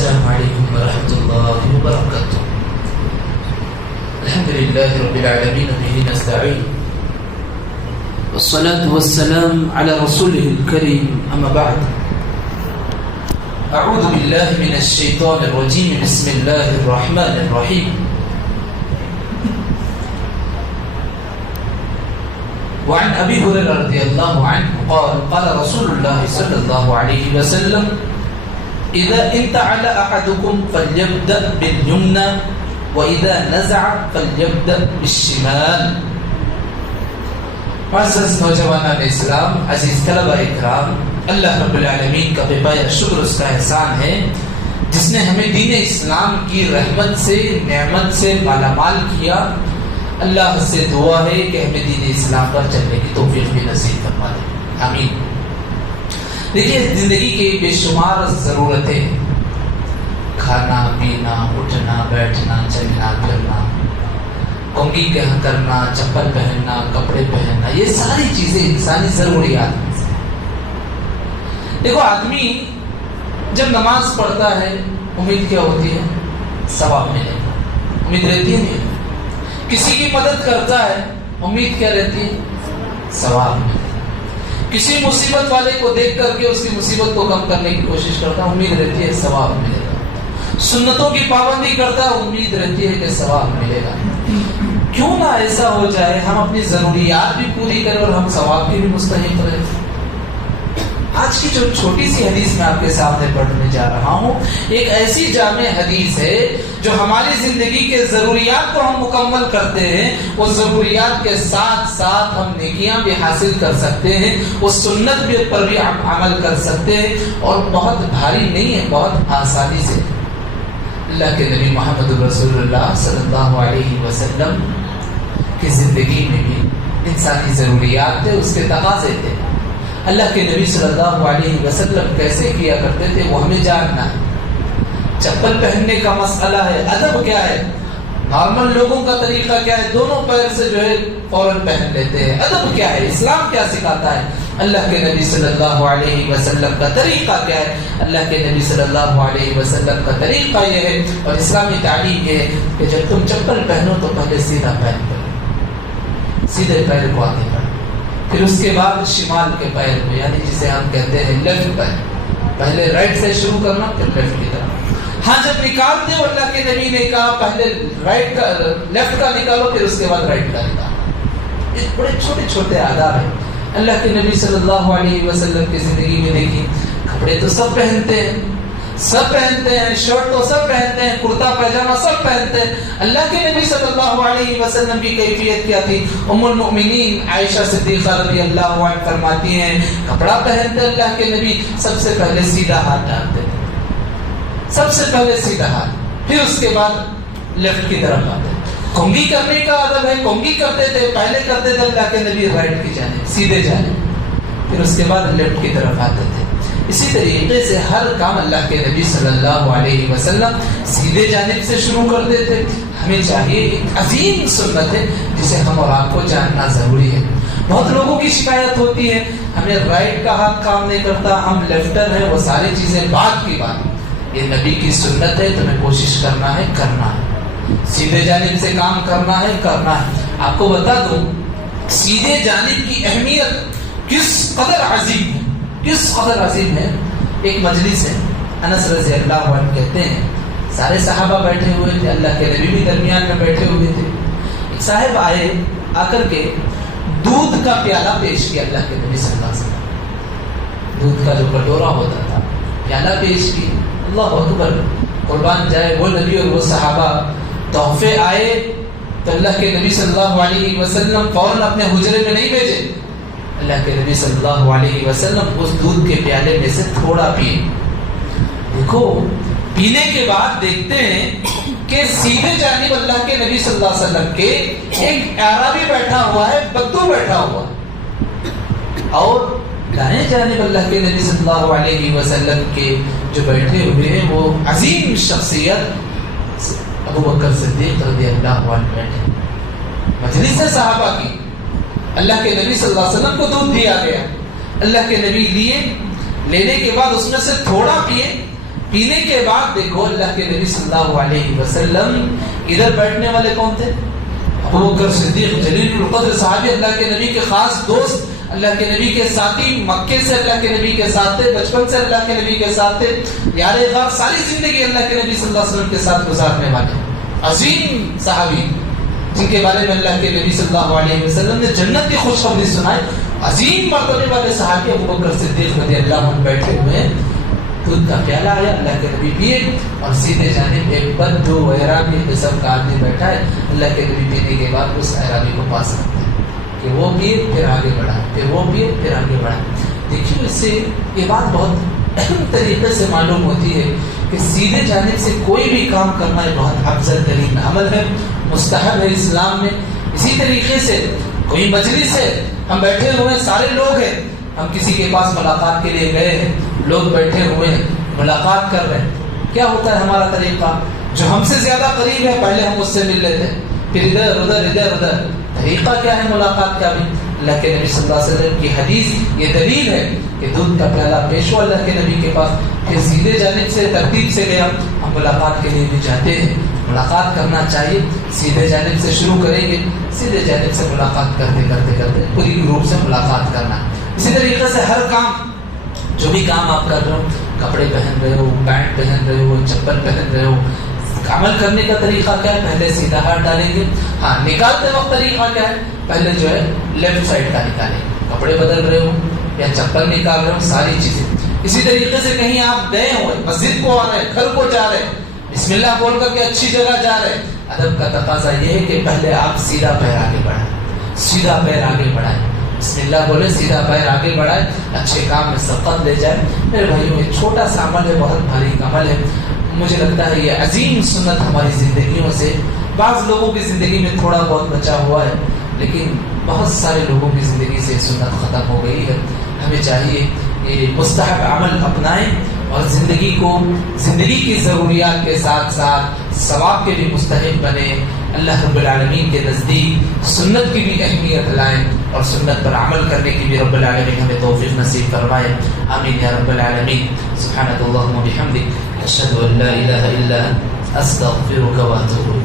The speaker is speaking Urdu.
السلام عليكم ورحمة الله وبركاته. الحمد لله رب العالمين وبه نستعين والصلاة والسلام على رسوله الكريم أما بعد. أعوذ بالله من الشيطان الرجيم. بسم الله الرحمن الرحيم. وعن أبي هريرة رضي الله عنه قال قال رسول الله صلى الله عليه وسلم إذا انتعل أحدكم فليبدأ باليمنى وإذا نزع فليبدأ بالشمال. معزز نوجوانان اسلام، عزیز طلبہ اکرام، اللہ رب العالمین کا بے پایہ شکر، اس کا احسان ہے جس نے ہمیں دین اسلام کی رحمت سے، نعمت سے مالا مال کیا. اللہ سے دعا ہے کہ ہمیں دین اسلام پر چلنے کی توفیق بھی نصیب فرما دے، آمین. دیکھیے، زندگی کے بے شمار ضرورتیں، کھانا پینا، اٹھنا بیٹھنا، چلنا پھرنا، کنگھی کرنا، چپل پہننا، کپڑے پہننا، یہ ساری چیزیں انسانی ضروریات ہیں. دیکھو، آدمی جب نماز پڑھتا ہے امید کیا ہوتی ہے؟ ثواب ملے گا، امید رہتی ہے نہیں. کسی کی مدد کرتا ہے امید کیا رہتی ہے؟ ثواب ملے گا. کسی مصیبت والے کو دیکھ کر کے اس کی مصیبت کو کم کرنے کی کوشش کرتا ہے، امید رہتی ہے ثواب ملے گا. سنتوں کی پابندی کرتا ہے، امید رہتی ہے کہ ثواب ملے گا. کیوں نہ ایسا ہو جائے ہم اپنی ضروریات بھی پوری کریں اور ہم ثواب کی بھی مستحق رہیں. آج کی جو چھوٹی سی حدیث میں آپ کے سامنے پڑھنے جا رہا ہوں، ایک ایسی جامع حدیث ہے جو ہماری زندگی کے ضروریات کو ہم مکمل کرتے ہیں، اس ضروریات کے ساتھ ساتھ ہم نیکیاں بھی حاصل کر سکتے ہیں، اس سنت بھی پر بھی عمل کر سکتے ہیں، اور بہت بھاری نہیں ہے، بہت آسانی سے. اللہ کے نبی محمد رسول اللہ صلی اللہ علیہ وسلم کی زندگی میں بھی انسانی ضروریات تھے، اس کے تقاضے تھے. اللہ کے نبی صلی اللہ علیہ وسلم کیسے کیا کرتے تھے وہ ہمیں جاننا ہے. چپل پہننے کا مسئلہ ہے، ادب کیا ہے، نارمل لوگوں کا طریقہ کیا ہے، دونوں پیر سے جو ہے فوراً پہن لیتے ہیں. ادب کیا ہے، اسلام کیا سکھاتا ہے، اللہ کے نبی صلی اللہ علیہ وسلم کا طریقہ کیا ہے. اللہ کے نبی صلی اللہ علیہ وسلم کا طریقہ یہ ہے اور اسلامی تعلیم یہ ہے کہ جب تم چپل پہنو تو پہلے سیدھا پیر پہنو، سیدھے پیر کو آگے بڑھو، پھر اس کے بعد شمال کے پیر کو، یعنی جسے ہم کہتے ہیں لیفٹ پیر، پہلے رائٹ سے شروع کرنا پھر لیفٹ کی طرف. ہاں، جب نکالتے ہو اللہ کے نبی نے کہا پہلے رائٹ کا، لیفٹ کا نکالو پھر اس کے بعد رائٹ کا نکالو. یہ بڑے چھوٹے چھوٹے آداب ہیں. اللہ کے نبی صلی اللہ علیہ وسلم کی زندگی میں دیکھیں، کپڑے تو سب پہنتے ہیں، سب پہنتے ہیں، شرٹ تو سب پہنتے ہیں، کرتا پاجامہ سب پہنتے ہیں. اللہ کے نبی صلی اللہ علیہ وسلم کی کیفیت کیا تھی؟ ام المؤمنین عائشہ صدیقہ رضی اللہ عنہا فرماتی ہیں، کپڑا پہنتے اللہ کے نبی سب سے پہلے سیدھا ہاتھ ڈالتے تھے، سب سے پہلے سیدھا ہاتھ، پھر اس کے بعد لیفٹ کی طرف آتے. کنگھی کرنے کا ادب ہے، کنگھی کرتے تھے، پہلے کرتے تھے اللہ کے نبی رائٹ کی جانب، سیدھے جانب، پھر اس کے بعد لیفٹ کی طرف آتے تھے. اسی طریقے سے ہر کام اللہ کے نبی صلی اللہ علیہ وسلم سیدھے جانب سے شروع کرتے تھے. ہمیں چاہیے، ایک عظیم سنت ہے جسے ہم اور آپ کو جاننا ضروری ہے. بہت لوگوں کی شکایت ہوتی ہے ہمیں رائٹ کا ہاتھ کام نہیں کرتا، ہم لیفٹر ہیں، وہ ساری چیزیں بعد کی بات. یہ نبی کی سنت ہے، تمہیں کوشش کرنا ہے، کرنا ہے، سیدھے جانب سے کام کرنا ہے، کرنا ہے. آپ کو بتا دوں سیدھے جانب کی اہمیت کس قدر عظیم ہے، کس قدر عظیم ہے. ایک مجلس ہے، انس رضی اللہ عنہ کہتے ہیں سارے صحابہ بیٹھے ہوئے تھے، اللہ کے نبی بھی درمیان میں بیٹھے ہوئے تھے. ایک صاحب آئے، آ کر کے دودھ کا پیالہ پیش کیا اللہ کے نبی صلی اللہ علیہ وسلم. دودھ کا جو کٹورا ہوتا تھا، پیالہ پیش کی. اللہ اکبر، قربان جائے وہ نبی اور وہ صحابہ. تحفے آئے تو اللہ کے نبی صلی اللہ علیہ وسلم فوراً اپنے حجرے میں نہیں بھیجے. اللہ کے نبی صلی اللہ علیہ وسلم اس دودھ کے پیالے میں سے تھوڑا پیے. دیکھو، پینے کے بعد دیکھتے ہیں کہ سیدھے جانب اللہ کے نبی صلی اللہ علیہ وسلم کے ایک اعرابی بیٹھا ہوا ہے، بدو بیٹھا ہوا، اور دائیں جانب اللہ کے نبی صلی اللہ علیہ وسلم کے جو بیٹھے ہوئے ہیں وہ عظیم شخصیت ابو بکر صدیق رضی اللہ عنہ بیٹھے. مجلس صحابہ کی، اللہ کے نبی صلی اللہ علیہ وسلم کو دودھ دیا گیا، اللہ کے نبی لیے، لینے کے بعد اس میں سے تھوڑا پیے، پینے کے بعد دیکھو اللہ کے نبی صلی اللہ علیہ وسلم ادھر بیٹھنے والے کون تھے؟ ابو بکر صدیق جلیل القدر صحابی، اللہ کے نبی کے خاص دوست، اللہ کے نبی کے ساتھی، مکے سے اللہ کے نبی کے ساتھ تھے، بچپن سے اللہ کے نبی کے ساتھ تھے، یار غار ساری زندگی اللہ کے نبی صلی اللہ علیہ وسلم کے ساتھ گزارنے والے عظیم صحابی، جن کے بارے میں اللہ کے نبی صلی اللہ علیہ وسلم نے جنت کی خوشخبری سنائی، عظیم مرتبے والے صحابی ابو بکر صدیق رضی اللہ عنہ بیٹھے ہوئے ہیں، دودھ کا پیالہ آیا، اللہ کے نبی پیے، اور سیدھے جانب ایک بدو اعرابی قسم کا آدمی بیٹھا ہے، اللہ کے نبی پینے کے بعد اس اعرابی کو پاس رکھتے ہیں کہ وہ پیے پھر آگے بڑھائے، پھر وہ پیے پھر آگے بڑھائے۔ دیکھیے اس سے یہ بات بہت اہم طریقے سے معلوم ہوتی ہے کہ سیدھے جانب سے کوئی بھی کام کرنا ایک بہت افضل ترین عمل ہے، مستحب ہے اسلام میں۔ اسی طریقے سے کوئی مجلس ہے، ہم بیٹھے ہوئے سارے لوگ ہیں، ہم کسی کے پاس ملاقات کے لیے گئے ہیں، لوگ بیٹھے ہوئے ہیں ملاقات کر رہے ہیں، کیا ہوتا ہے ہمارا طریقہ؟ جو ہم سے زیادہ قریب ہے پہلے ہم اس سے مل لیتے ہیں، پھر ادھر ادھر ادھر ادھر۔ طریقہ کیا ہے ملاقات کا بھی؟ اللہ کے نبی صلی اللہ علیہ وسلم کی حدیث یہ دلیل ہے کہ دودھ کا پیالہ پیش ہوا اللہ کے نبی کے پاس، پھر سیدھے جانب سے ترتیب سے گیا، ہم ملاقات کے لیے بھی جاتے ہیں، ملاقات کرنا چاہیے، سیدھے جانب سے شروع کریں گے، سیدھے جانب سے ملاقات کرتے کرتے کرتے پوری گروپ سے ملاقات کرنا۔ اسی طریقے سے ہر کام، جو بھی کام آپ کر رہے ہو، کپڑے پہن رہے ہو، پینٹ پہن رہے ہو، چپل پہن رہے ہو، عمل کرنے کا طریقہ کیا ہے؟ پہلے سیدھا ہاتھ ڈالیں گے، ہاں نکالتے وقت طریقہ کیا ہے؟ پہلے جو ہے لیفٹ سائڈ کا نکالیں گے، کپڑے بدل رہے ہو یا چپل نکال رہے ہو، ساری چیزیں۔ اسی طریقے سے کہیں آپ گئے ہو، مسجد کو آ رہے ہیں، گھر کو جا رہے ہیں، بسم اللہ بول کر کے اچھی جگہ جا رہے ہیں، ادب کا تقاضا یہ ہے کہ پہلے آپ سیدھا پیر آگے بڑھائیں، سیدھا پیر آگے بڑھائیں، بسم اللہ بولے، سیدھا پیر آگے بڑھائے، اچھے کام میں سبقت لے جائے۔ میرے بھائیوں ایک چھوٹا سا عمل ہے، بہت بھاری عمل ہے، مجھے لگتا ہے یہ عظیم سنت ہماری زندگیوں سے، بعض لوگوں کی زندگی میں تھوڑا بہت بچا ہوا ہے، لیکن بہت سارے لوگوں کی زندگی سے سنت ختم ہو گئی ہے۔ ہمیں چاہیے یہ مستحب عمل اپنائیں اور زندگی کو، زندگی کی ضروریات کے ساتھ ساتھ ثواب کے بھی مستحق بنے، اللہ رب العالمین کے نزدیک سنت کی بھی اہمیت لائیں اور سنت پر عمل کرنے کی بھی رب العالمین ہمیں توفیق نصیب فرمائے، آمین یا رب العالمین۔ سبحانک اللہم و بحمدک، اشہد ان لا الہ الا انت، استغفرک و اتوب الیک۔